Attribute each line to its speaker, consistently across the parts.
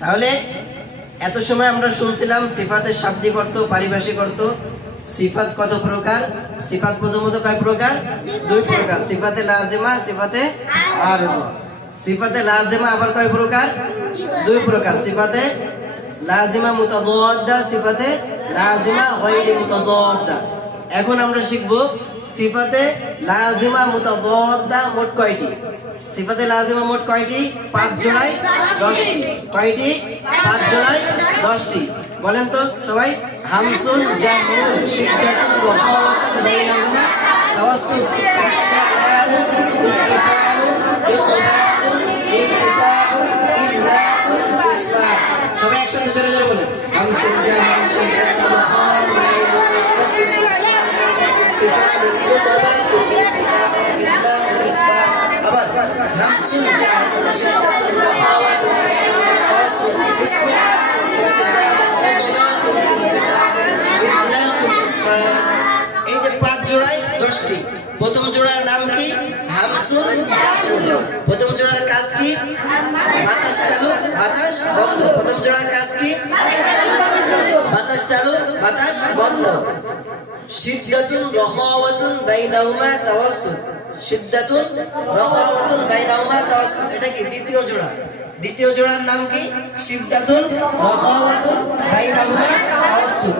Speaker 1: তাহলে এত সময় আমরা শুনছিলাম সিফাতের শাব্দিক অর্থ, পারিভাষিক অর্থ, সিফাত কত প্রকার, সিফাত প্রথমত কয় প্রকার? দুই প্রকার, সিফাতে লাজেমা, সিফাতে আরজা সিফাতে লাজেমা আবার কয় প্রকার? দুই প্রকার, সিফাতে লাজিমা মুতাদাদ্দা সিফাতে লাজিমা গায়রি মুতাদাদ্দা এখন আমরা শিখব সিফাতে লাজিমা মুতাদাদ্দা মোট কয়টি? সিফাতে লাজিমা মোট কয়টি? পাঁচ জোড়ায় দশটি কয়টি? পাঁচ জোড়ায় দশটি। বলেন তো সবাই। হামসুন জামুন শিদ্দাতুন ইসফা সবাই একসাথে জোরে জোরে বলেন। হামসুন ইস্তিফাল এই যে পাঁচ জোড়ায় দশটি। প্রথম জোড়ার নাম কি? হামসুন জামুন প্রথম জোড়ার কাজ কি? বাতাস চালু। বাতাস বন্ধ। প্রথম জোড়ার কাজ কি বাতাস চালু বাতাস বন্ধ। সিদ্ধাতুন রখাওয়াতুন বাইনাহুমা তাওয়াসসুত সিদ্ধাতুন রখাওয়াতুন বাইনাহুমা তাওয়াসসুত এটা কি? দ্বিতীয় জোড়া। দ্বিতীয় জোড়ার নাম কি? সিদ্ধাতুন রখাওয়াতুন বাইনাহুমা তাওয়াসসুত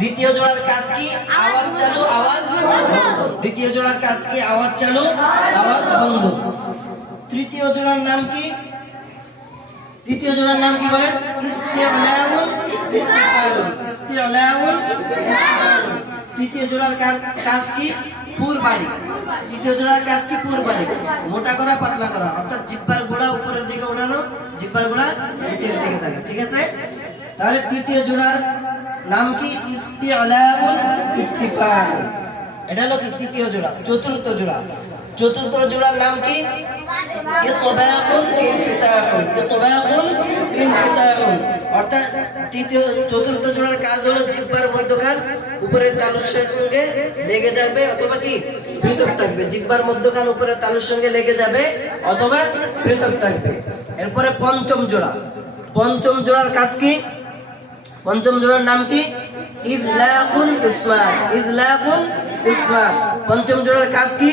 Speaker 1: দ্বিতীয় জোড়ার কাজ কি? আওয়াজ চালু, আওয়াজ বন্ধ। দ্বিতীয় জোড়ার কাজ কি? আওয়াজ চালু, আওয়াজ বন্ধ। তৃতীয় জোড়ার নাম কি? দ্বিতীয় জোড়ার নাম কি বলেন? ইস্তিলাউন ইস্তিলাউন ইস্তিফালুন তৃতীয় জোড়ার কাজ কি? পুরবাড়ি তৃতীয় জোড়ার কাজ কি? পুরবাড়ি মোটা করা, পাতলা করা। অর্থাৎ জিব্বার গোড়া উপরের দিকে ওঠানো জিব্বার গোড়া নিচের দিকে থাকে। ঠিক আছে? তাহলে তৃতীয় জোড়ার নাম কি? ইস্তিফাল। এটা হলো কি? তৃতীয় জোড়া, চতুর্থ জোড়া। চতুর্থ জোড়ার নাম কি? অর্থাৎ তৃতীয়, চতুর্থ জোড়ার কাজ হলো জিহ্বার মধ্যখান উপরের তালুর সঙ্গে লেগে যাবে, অথবা কি? পৃথক থাকবে। জিহ্বার মধ্যখান উপরের তালুর সঙ্গে লেগে যাবে, অথবা পৃথক থাকবে। এরপরে পঞ্চম জোড়া পঞ্চম জোড়ার কাজ কি? পঞ্চম জোড়ার নাম কি? ইদলাকুন ইসমাত ইদলাকুন ইসমাত পঞ্চম জোড়ার কাজ কি?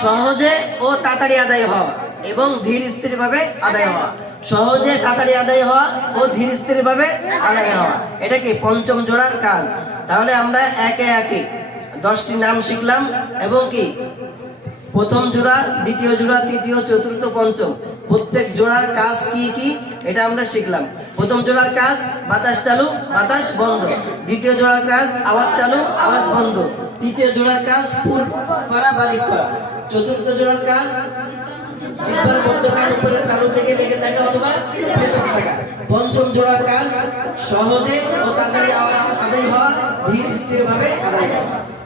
Speaker 1: সহজে ও তাড়াতাড়ি আদায় হওয়া এবং ধীর স্থির ভাবে আদায় হওয়া। সহজে তাড়াতাড়ি আদায় হওয়া ও ধীর স্থির ভাবে আদায় হওয়া। এটা কি পঞ্চম জোড়ার কাজ? তাহলে আমরা একে একে দশটি নাম শিখলাম এবং কি প্রথম জোড়া, দ্বিতীয় জোড়া, তৃতীয়, চতুর্থ, পঞ্চম। প্রত্যেক জোড়ার কাজ কি কি? এটা আমরা শিখলাম। প্রথম জোড়ার কাজ, বাতাস চালু, বাতাস বন্ধ। দ্বিতীয় জোড়ার কাজ, আওয়াজ চালু, আওয়াজ বন্ধ। তৃতীয় জোড়ার কাজ, পুর করা, বারিক করা। চতুর্থ জোড়ার কাজ জিহ্বার মধ্যখান উপরে তালু থেকে লেগে থাকা অথবা পৃথক থাকা। পঞ্চম জোড়ার কাজ সহজে ও তাড়াতাড়ি আদায় হওয়া, ধীর স্থির ভাবে আদায় করা।